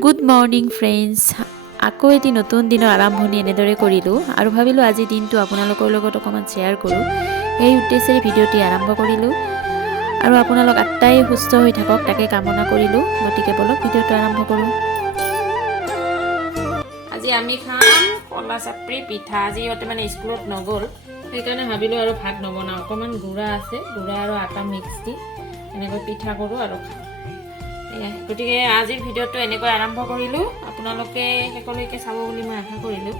Good morning friends. আকৌ এটি নতুন দিনৰ আৰম্ভণি এনেদৰে কৰিলোঁ আৰু ভাবিলোঁ আজিৰ দিনটো আপোনালোকৰ লগত অকণমান শ্বেয়াৰ কৰোঁ। সেই উদ্দেশ্যেৰে ভিডিঅ'টি আৰম্ভ কৰিলোঁ আৰু আপোনালোক আটাই সুস্থ হৈ থাকক তাকে কামনা কৰিলোঁ। গতিকে বলক ভিডিঅ'টো আৰম্ভ কৰোঁ। আজি আমি খাম কলা চাপৰি পিঠা। আজি ইহঁতে মানে স্কুলত নগ'ল, সেইকাৰণে ভাবিলোঁ আৰু ভাত নবনাওঁ। অকণমান গুড়া আছে, গুড়া আৰু আটা মিক্স দি এনেকৈ পিঠা কৰোঁ আৰু খাওঁ। গতিকে আজিৰ ভিডিঅ'টো এনেকৈ আৰম্ভ কৰিলোঁ। আপোনালোকে শেষলৈকে চাব বুলি মই আশা কৰিলোঁ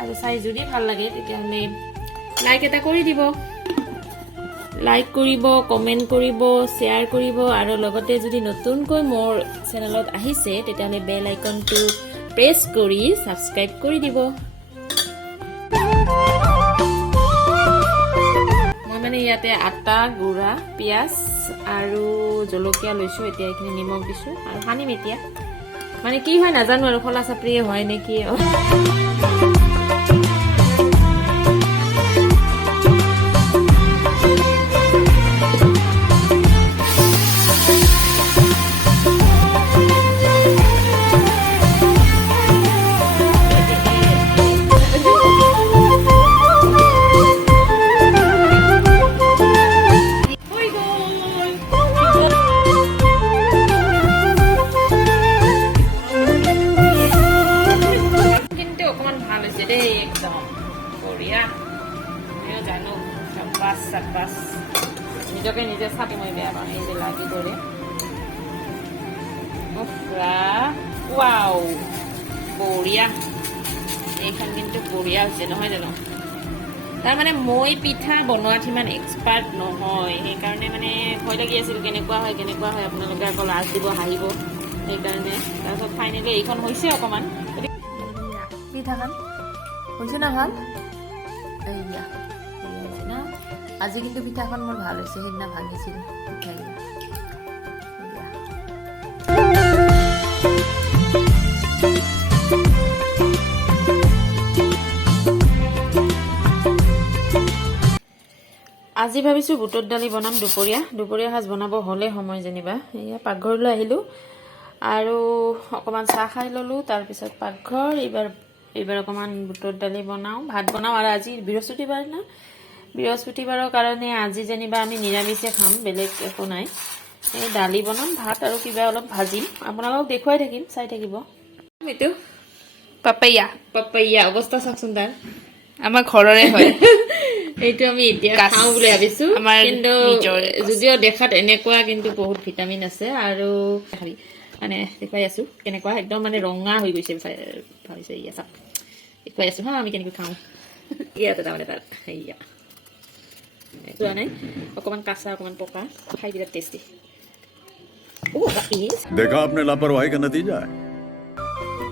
আৰু চাই যদি ভাল লাগে তেতিয়াহ'লে লাইক এটা কৰি দিব। লাইক কৰিব, কমেণ্ট কৰিব, শ্বেয়াৰ কৰিব আৰু লগতে যদি নতুনকৈ মোৰ চেনেলত আহিছে তেতিয়াহ'লে বেল আইকনটো প্ৰেছ কৰি ছাবস্ক্ৰাইব কৰি দিব। মই মানে ইয়াতে আটা, গুড়া, পিঁয়াজ আৰু জলকীয়া লৈছোঁ। এতিয়া এইখিনি নিমখ দিছোঁ আৰু সানিম এতিয়া। মানে কি হয় নাজানো আৰু, খোলা চাপৰিয়ে হয় নে কি। নিজকে নিজে চাটি মই বেয়া পাওঁ, এই যে লাগি ধৰে। ৱাও, বঢ়িয়া। এইখন কিন্তু বঢ়িয়া হৈছে, নহয় জানো? তাৰমানে মই পিঠা বনোৱাত সিমান এক্সপাৰ্ট নহয়, সেইকাৰণে মানে ভয় লাগি আছিল কেনেকুৱা হয় আপোনালোকে আকৌ লাজ দিব, হাঁহিব। সেইকাৰণে তাৰপিছত ফাইনেলি এইখন হৈছে অকণমান। পিঠাখন হৈছে না ভাল? এইয়া না, আজি কিন্তু পিঠাখন মোৰ ভাল হৈছে, সেইদিনা ভাঙিছিল পিঠাবিলাক। আজি ভাবিছোঁ বুটৰ দালি বনাম দুপৰীয়া সাজ বনাব হ'লে সময় যেনিবা। এয়া পাকঘৰলৈ আহিলোঁ আৰু অকণমান চাহ খাই ল'লোঁ। তাৰপিছত পাকঘৰ এইবাৰ অকণমান বুটৰ দালি বনাওঁ, ভাত বনাওঁ। আৰু আজি বৃহস্পতিবাৰ না, বৃহস্পতিবাৰৰ কাৰণে আজি যেনিবা আমি নিৰামিষে খাম, বেলেগ একো নাই। এই দালি বনাম, ভাত আৰু কিবা অলপ ভাজিম, আপোনালোকক দেখুৱাই থাকিম, চাই থাকিব। এইটো পাপাইয়া অৱস্থা চাওকচোন তাৰ, আমাৰ ঘৰৰে হয়। এইটো আমি এতিয়া খাওঁ বুলি ভাবিছো, কিন্তু যদিও দেখাত এনেকুৱা কিন্তু বহুত ভিটামিন আছে। আৰু মানে দেখুৱাই আছো কেনেকুৱা, একদম মানে ৰঙা হৈ গৈছে ভাবিছে। ইয়া চাওক, দেখুৱাই আছো হা আমি কেনেকৈ খাওঁ। ইয়াতে তাৰমানে তাৰ সেয়া চোৱা নাই, অকণমান কাঁচা অকণমান পকা, খাই বিৰাট টেষ্টি। देखा आपने लापरवाही का नतीजा है।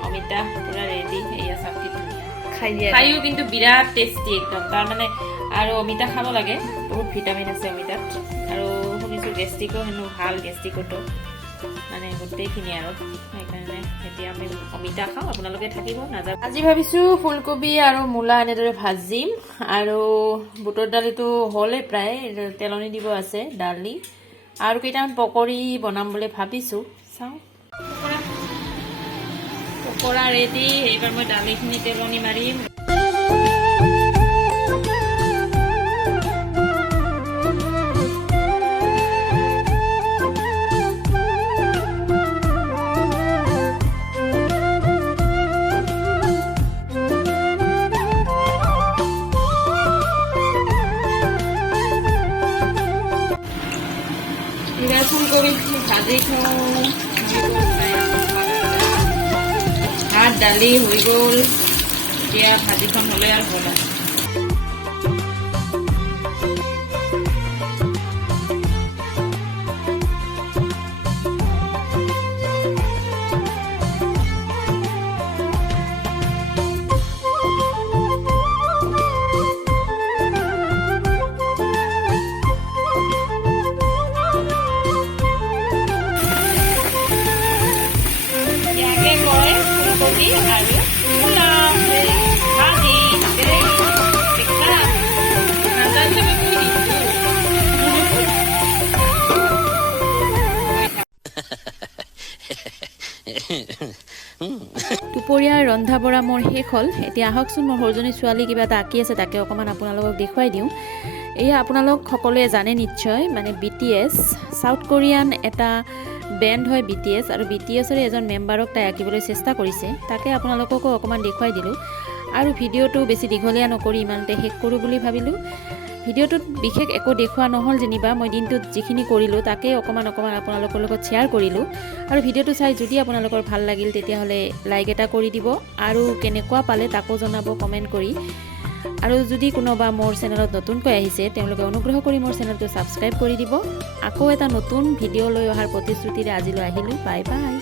অমিতা পুৰা ৰেডি। এয়া চাওক কি ধুনীয়া, খাইও কিন্তু বিৰাট টেষ্টি একদম। তাৰমানে আৰু অমিতা খাব লাগে, বহুত ভিটামিন আছে অমিতাত। আৰু শুনিছোঁ গেষ্ট্ৰিকো হেনো ভাল, গেষ্ট্ৰিকতো মানে গোটেইখিনি আৰু। সেইকাৰণে এতিয়া আমি অমিতা খাওঁ, আপোনালোকে থাকিব নাযাব। আজি ভাবিছোঁ ফুলকবি আৰু মূলা এনেদৰে ভাজিম। আৰু বুটৰ দালিটো হ'লেই প্ৰায়, তেলনি দিব আছে, দালি আৰু কেইটামান পকৰি বনাম বুলি ভাবিছোঁ। চাওঁ, পকৰা ৰেডি। এইবাৰ মই দালিখিনি তেলনি মাৰিম। ফুলকবি ভাজি খাওঁ, ভাত দালি হৈ গ'ল। এতিয়া ভাজিখন হ'লে আৰু হ'ল। দুপৰীয়াৰ ৰন্ধা বঢ়া মোৰ শেষ হ'ল এতিয়া আহকচোন মোৰ সৰুজনী ছোৱালী কিবা এটা আঁকি আছে তাকে অকণমান আপোনালোকক দেখুৱাই দিওঁ এয়া আপোনালোক সকলোৱে জানে নিশ্চয় মানে BTS সাউথ কোৰিয়ান এটা বেণ্ড হয় BTS আৰু BTSৰ এজন মেম্বাৰক তাই আঁকিবলৈ চেষ্টা কৰিছে তাকে আপোনালোককো অকণমান দেখুৱাই দিলোঁ আৰু ভিডিঅ'টো বেছি দীঘলীয়া নকৰি ইমানতে শেষ কৰোঁ বুলি ভাবিলোঁ ভিডিঅ'টোত বিশেষ একো দেখুওৱা নহ'ল যেনিবা মই দিনটোত যিখিনি কৰিলোঁ তাকে অকণমান আপোনালোকৰ লগত শ্বেয়াৰ কৰিলোঁ আৰু ভিডিঅ'টো চাই যদি আপোনালোকৰ ভাল লাগিল তেতিয়াহ'লে লাইক এটা কৰি দিব আৰু কেনেকুৱা পালে তাকো জনাব কমেণ্ট কৰি আৰু যদি কোনোবা মোৰ চেনেলত নতুনকৈ আহিছে তেওঁলোকে অনুগ্ৰহ কৰি মোৰ চেনেলটো ছাবস্ক্ৰাইব কৰি দিব আকৌ এটা নতুন ভিডিঅ' লৈ অহাৰ প্ৰতিশ্ৰুতিৰে আজিলৈ আহিলোঁ বাই বাই